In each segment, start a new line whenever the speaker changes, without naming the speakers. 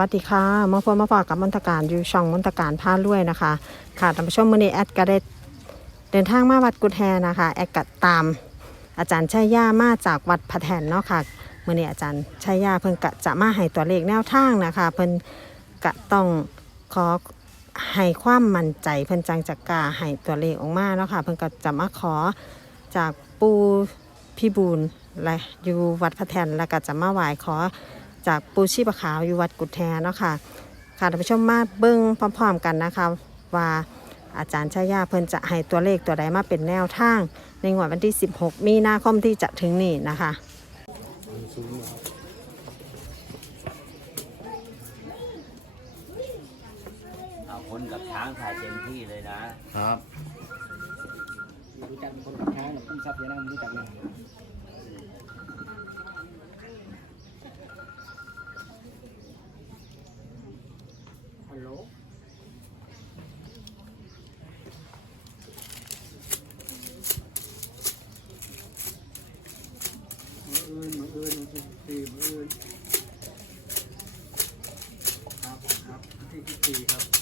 วัสดีค่ะมาพบมาฝากกับมนตการอยู่ช่องมนตการผ้าลุ่ยนะคะ ค่ะท่านผู้ชมมื่อนี้แอดก็ได้เดินทางมาวัดกุฎแฮนะคะแอดก็ตามอาจารย์ชัยยามาจากวัดพระแทนเนาะค่ะมื่อนี้อาจารย์ชัยยาเพิ่นกะจะมาให้ตัวเลขแนวทางนะคะ เพิ่นกะต้องขอให้ความมั่นใจเพิ่นจังจักกาให้ตัวเลขออกมาเนาะค่ะเพิ่นก็จะมาขอจากปูพี่บูลและอยู่วัดพระแทนแล้วก็จะมาไหว้ขอ จากปูชีพขาวอยู่วัดกุฎแทเนาะค่ะค่ะท่านผู้ชมมาเบิ้งพร้อม ๆ กันนะคะ ว่าอาจารย์ชายาเพิ่นจะให้ตัวเลขตัวใดมาเป็นแนวทาง ในงวดวันที่ 16 มีนาคมที่จะถึงนี้นะคะ
เอาคนกับช้างถ่ายเต็มที่เลยนะ
ครับ
รู้จักคนกับช้างหรือคุ้มทรัพย์เยอะนะรู้จักไหม
ฮัลโหล
มืออื่นมืออื่นมือสี่มืออื่นครับครับที่ที่ สี่ครับครับ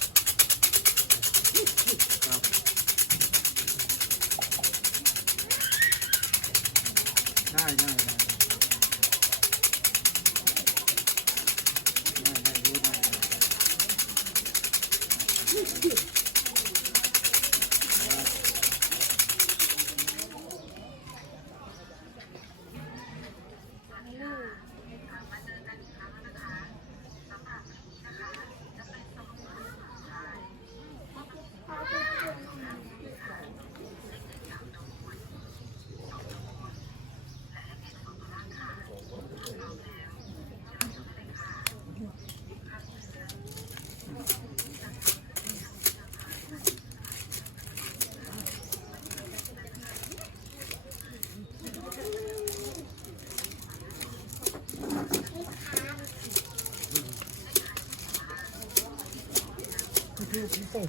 ห้าสี่สี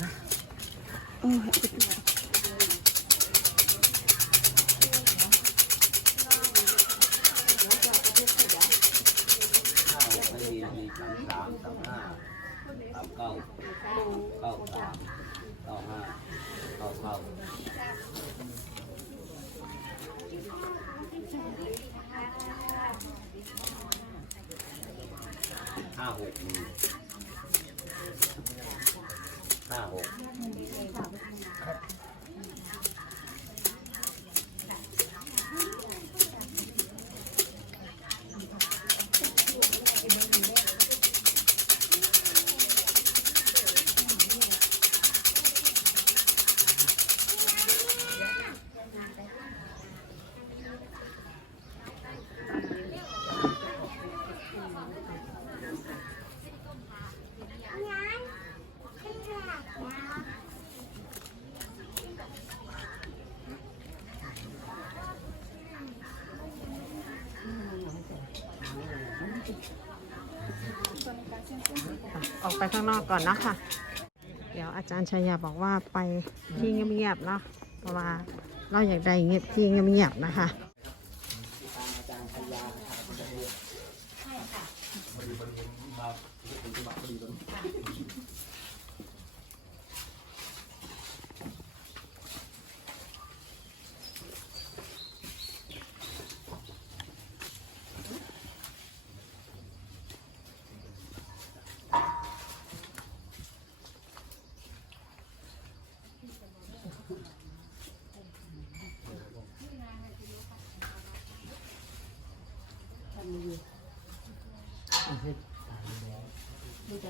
่สามสามสามห้าสามเก้าเก้าสามเก้าห้าเก้าเก้าห้าหกหนึ่ง ห้า
ออกไปข้างนอกก่อนเนาะค่ะ เดี๋ยวอาจารย์ชายาบอกว่าไปที่เงียบๆเนาะเพราะว่าเราอยากได้เงียบที่เงียบๆนะคะ
ปู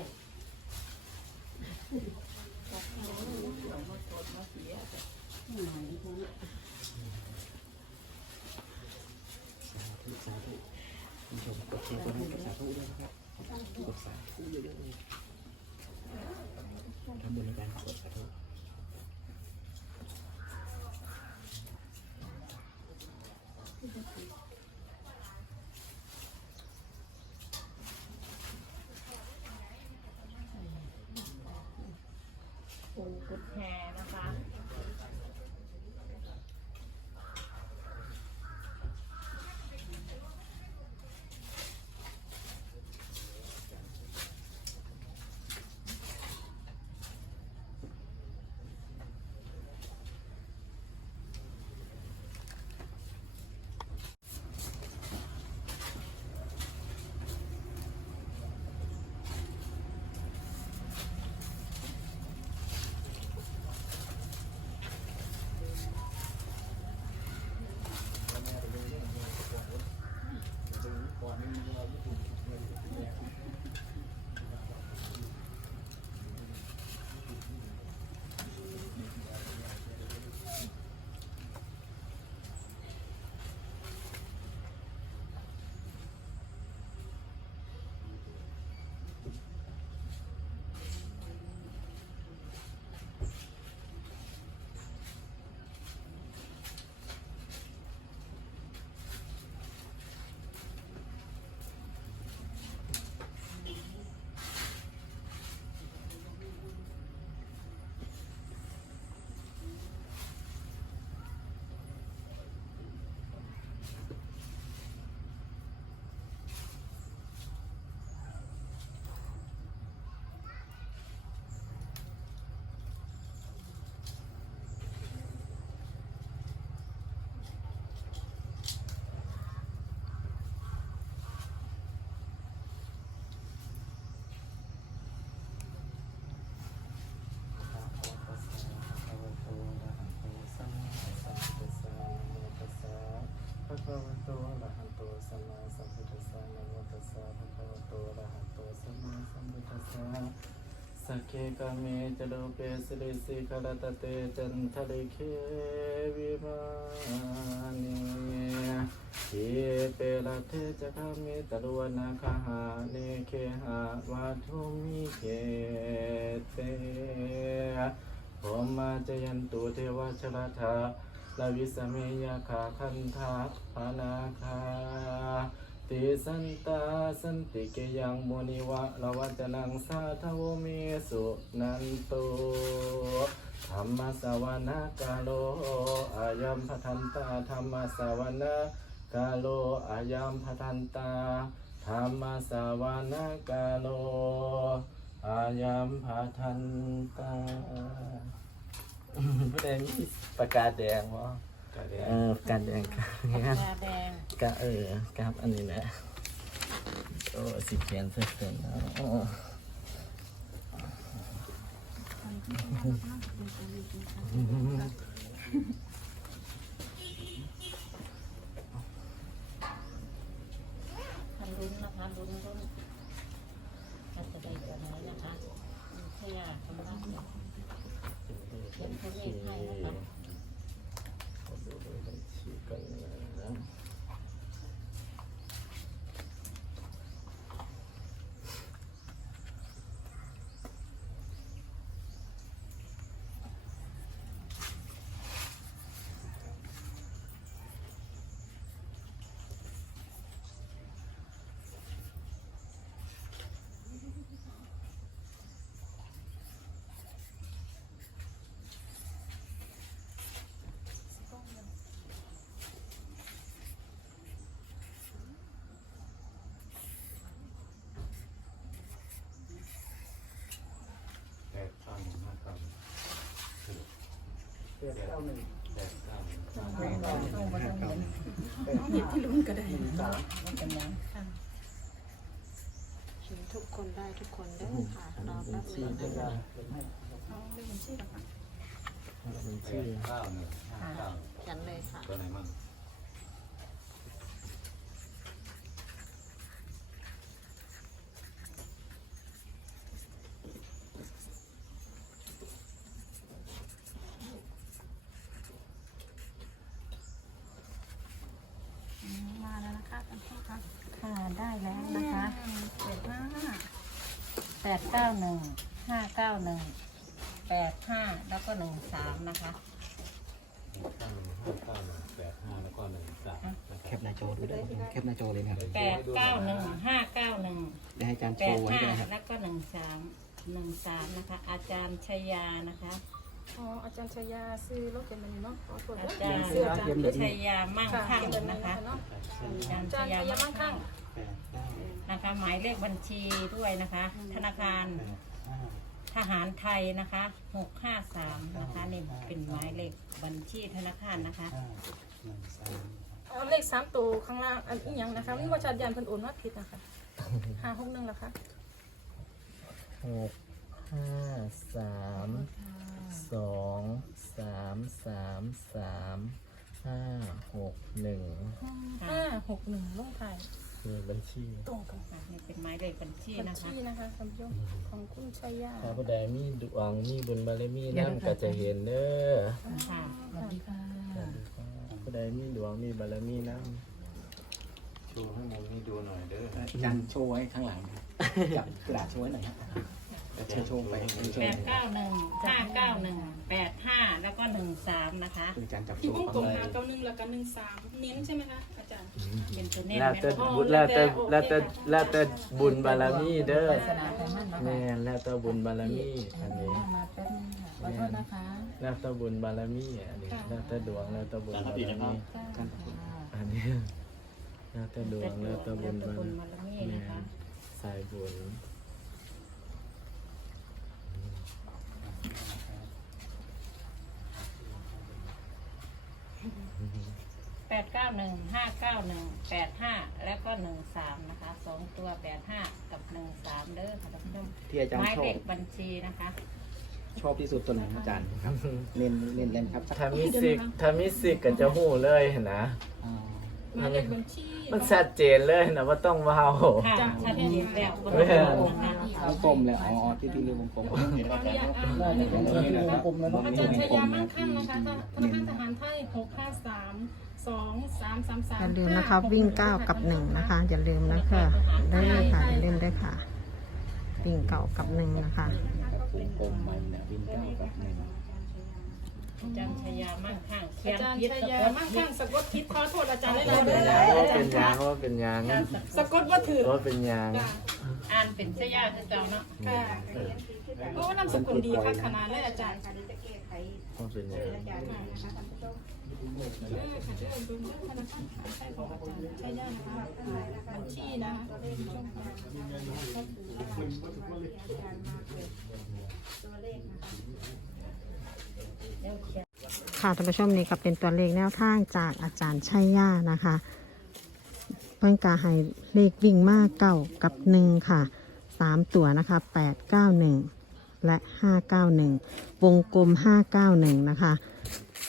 สักเคกาเมจโลเปสริสิกรตเตจันทะเลเควิมานีทีเปรเทจะคาเมตลวนาคาหาเนเคหาวัทุมิเคเตผมมาจยันตุเทวชลธาลาวิสเมยาขาคันธาพานาคา ติสันตาสันติเกยังมุนิวะละวัจนังสาทวเมสุนันโตธรรมสวานากาโลอายัมพัทันตาธรรมสวานากาโลอายัมพัทันตาธรรมสวานากาโลอายัมพัทันตาผู้ใดมีประกาศแดงวะ เออประกาศแดงครับ
ตาแดง
กะเออครับอันนี้แหละโอ้สิเขียนเสร็จแล้วโอ้
ทันลุ้นนะคะลุ้นลุ้นอาจจะได้ตัวไหนนะคะแค่คำว่าเนี่ยเขียนตัวเลขให้นะคะ
ขอดูบัญชีกันนะ
แปดเก้าหนึ่งห้าเก้า
เจ็ ดเก้าหนึ่ง
แปดเก้าหนึ่ง
แปดเก้าหนึ่งห้าเก้าหนึ่งแปดห้าหนึ่งสาม
ทุกคนได้ทุกคนได้ค่ะรอ
บั
แป๊
ญ
บ
ชี
นึงนะคะ
ได้บัญ
แป
ชี
ดเก้าหนึ่งห้าเก้า
เขียนเลยค่ะ
ตัวไหนมั่ง
มาแล้วนะคะท่านผู้ชม
ค่ะได้แล้วนะคะ
เจ็ดห้า
แปดเก้าหนึ่งห้าเก้าหนึ่งแปดห้าแล้วก็หนึ่งสามนะคะ
เก้าหนึ่งห้าเก้าหนึ่งแปดห้าแล้วก็หนึ่งสามนะครับ
แคปหน้าจอดูได้แคปหน้าจอเลยนะครับ
แปดเก้าหนึ่งห้าเก้าหนึ่ง
เดี๋ยวให้อาจารย์โช
แปด
ว์ไว้
ห้า
ก็ได้ครับ
แล้วก็หนึ่งสามหนึ่งสามนะคะ อาจารย์ชยานะคะ
อ๋ออาจารย์ชายาซื้อรถเป็นมันเนาะขอตรวจ
อา
ด้วย
จารย์
ซื้ออาจารย์
ชยามั่ง
ค่ะ
คั่ง
เป็น
นะคะ
เนาะ
อาจารย์
อา
ช
จารย์
ยา
ชายา
มั่
มั่
ง
ง
คั่
คั่
ง
ง
แปดเก้า
นะคะ หมายเลขบัญชีด้วยนะคะ ธนาคาร
แปดห้า
ทหารไทยนะคะหกห้าสามนะคะนี่เป็นหมายเลขบัญชีธนาคารนะคะ
ห้าหนึ่งสาม
เอาเลขสามตัวข้างล่างอันนี้ยังนะคะมันว่าชายันเพิ่นโอนมาผิดนะคะห้าหกหนึ่งละคะ
หกห้าสามสองสามสามสามห้าหกหนึ่ง
ห้าหกหนึ่งลงไทาย
คือบัญชี
ตรงกัน
อะนี่เป็นหมายเลขบัญชี
บัญ
นะคะ
ชีนะคะท่านผู้ชมของคุณชายา
ถ้าผู้ใดมีดวงมีบุญบารมีนั่นก็จะเห็นเด้อ
ค่ะ
สวัสดีค่ะ
ผู้ใดมีดวงมีบารมีนั่น
โชว์ให้มุมนี้ดูหน่อยเด้อ
อาจารย์โชว์ไว้ข้างหลังครับจับกระดาษโชว์ไว้หน่อยครับอาจารย์โชว์ไปโช
แป
ว์
ดเก้าหนึ่งห้าเก้าหนึ่งแปดห้าแล้วก็หนึ่งสามนะคะ
คืออาจารย์จับโช
ที่
ว์
วง
ข้าง
กลม
ใน
หาเก้าหนึ่งแล้วก็หนึ่งสามเน้นใช่ไหมคะอาจารย์
เป็นตัวเน้น
แล้ว
ไหม
แต่
คะ
บุญแล้วแต่
โอเค
แล้วแต่แล้วแต่บุญบารมีเด้อ
ศาสนาไทยมั่นเนาะ
แม่นแล้วแต่บุญบารมีอันนี้
มาแป๊บนึงค่ะขอโทษนะคะ
แล้วแต่บุญบารมีอันนี้แล้วแต่ดวงแล้วแต่บุญบารมี
อาจารย์ขอบคุณ
อันนี้แล้วแต่ดวงแล้วแต่บุญ
แล้วแต่
บาร
บุญ
มี
บารมี
แม่
นะคะ
นสายบุญ
แป ดเก้าหนึ่งห้าเก้าหนึ่งแปดห้าแล้วก็หนึ่งสามนะคะสองตัวแปดห้ากับหนึ่งสามเด้อค่ะท่านผู้ชม
ที่อาจาร
ห
ย์
มาย
ชอ
เล
บ
ขบัญชีนะคะ
ชอบที่สุดตัวไหนครับอาจารย์ครับเน้นเน้นเล่นครับสัก
ถ้ามีสิกถ้ามีสิกก็จะหู้เลยนะ
อ่า
หมายเลขบัญชี
มันชัดเจนเลยนะว่าต้องเว้า
ค่ะชัดเจนแล้วบน
แม่
โลกนะคะ
อ
วงกลมเลยอ๋อที่ที่เรียกวงกลมผมเห็น
ขอ
ว่า
อนุญาตอ่าน
ได้ในของที่วงกลมแล้ว
อา
เนาะ
จารย์ชายามั่งคั่งนะคะธนาคารทหารไทยหกห้า สามสองสามสามสาม
อย่าลืมนะคะวิ่งเก้ากับหนึ่งนะคะอย่าลืมนะคะได้เลยค่ะอย่าลืมได้วยค่ะ วิ่งเก้ากับหนึ่งนะคะ
วงกลมมันเนี่ยวินเก้ากับหนึ่ง
อาจารย์ชายามั่งคั่งเขี
อาย
น
จารย์
พิษ
ชา
สะ
ยาก
ด
มั่ง
พิ
คั่
ษ
งสะกดคิดขอโทษอาจารย์ได้เล
เป็น
ย
ยางว่าเป็นยางว่าเป็นยาง
สะกดว่าถือ
ว่าเป็นยาง
จ้ะ
อ่านเป็นชายาคือเก่าเนาะ
ค่ะโอ้นามสกุลดีค่ะขนาดเลยอาจารย์
ว่าเป็นยาง
เออ ค่ะเออดูเรื่องธนาคารไทยของอาจารย์ใช่ย่านะคะบัญชีนะคะ
ค่ะท่านผู้ชมนี่ก็เป็นตัวเลขแนวทางจากอาจารย์ชัยย่านะคะเพิ่งกาให้เลขวิ่งมากเก้ากับหนึ่งค่ะสามตัวนะคะแปดเก้าหนึ่ง และห้าเก้าหนึ่งวงกลมห้าเก้าหนึ่งนะคะ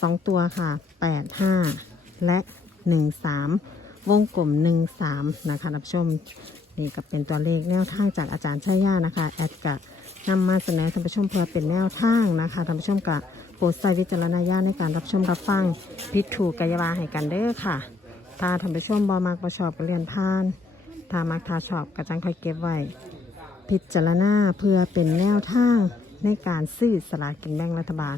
สองตัวค่ะแปดห้าและหนึ่งสามวงกลมหนึ่งสามนะคะท่านผู้ชม นี่ก็เป็นตัวเลขแนวทางจากอาจารย์ชัยยานะคะ แอดกะนำมาเสนอท่านผู้ชมเพื่อเป็นแนวทางนะคะท่านผู้ชมกะโปรดใส่วิจารณญาณในการรับชมรับฟัง พิดถูกกายาวาให้กันเด้อค่ะ ถ้าท่านผู้ชมบอมากประชอบก็เรียนผ่าน ถ้ามักทาชอบก็จังคอยเก็บไว้ พิจารณาเพื่อเป็นแนวทางในการซื้อสลากินแบ่งรัฐบาล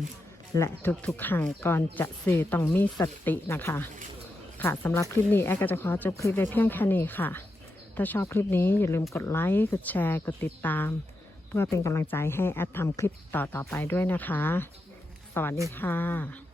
และทุกๆครั้งก่อนจะซื้อต้องมีสตินะคะ ค่ะสำหรับคลิปนี้แอดก็จะขอจบคลิปไว้เพียงแค่นี้ค่ะ ถ้าชอบคลิปนี้อย่าลืมกดไลค์กดแชร์กดติดตาม เพื่อเป็นกำลังใจให้แอดทำคลิปต่อๆไปด้วยนะคะ สวัสดีค่ะ